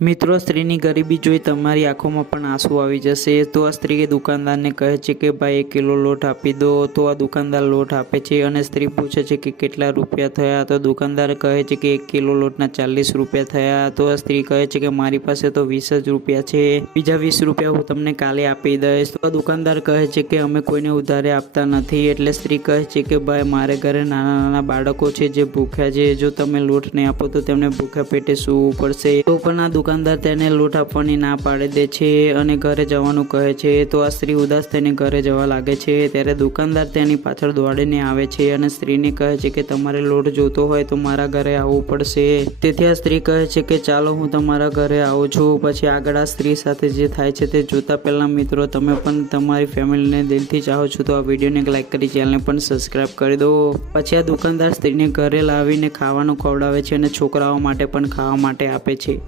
મિત્રો, સ્ત્રીની ગરીબી જોઈ તમારી આંખોમાં પણ આંસુ આવી જશે. તો આ સ્ત્રી દુકાનદારને કહે છે કે ભાઈ 1 કિલો લોટ આપી દો. તો આ દુકાનદાર લોટ આપે છે અને સ્ત્રી પૂછે છે કે કેટલા રૂપિયા થયા. તો દુકાનદાર કહે છે કે 1 કિલો લોટના 40 રૂપિયા થયા. તો આ સ્ત્રી કહે છે કે મારી પાસે તો 20 જ રૂપિયા છે, બીજા 20 રૂપિયા હું તમને કાલે આપી દઈશ. તો આ દુકાનદાર કહે છે કે અમે કોઈને ઉધારે આપતા નથી. એટલે સ્ત્રી કહે છે કે ભાઈ મારે ઘરે નાના નાના બાળકો છે જે ભૂખ્યા છે, જો તમે લોટ નહીં આપો તો તેમને ભૂખ્યા પેટે સૂવું પડશે. તો પણ આ દુકાનદાર તેને લોટ આપવાની ના પાડી દે છે અને ઘરે જવાનું કહે છે. તો આ સ્ત્રી ઉદાસ થઈને ઘરે જવા લાગે છે. ત્યારે દુકાનદાર તેની પાછળ દોડીને આવે છે અને સ્ત્રીને કહે છે કે તમારે લોટ જોતો હોય તો મારા ઘરે આવવું પડશે. તેથી આ સ્ત્રી કહે છે કે ચાલો હું તમારા ઘરે આવું છું. પછી આગળ આ સ્ત્રી સાથે જે થાય છે તે જોતા પહેલા મિત્રો, તમે પણ તમારી ફેમિલીને દિલથી ચાહો છો તો આ વિડીયોને લાઈક કરી ચેનલને પણ સબસ્ક્રાઈબ કરી દો. પછી આ દુકાનદાર સ્ત્રીને ઘરે લાવીને ખાવાનું ખવડાવે છે અને છોકરાઓ માટે પણ ખાવા માટે આપે છે.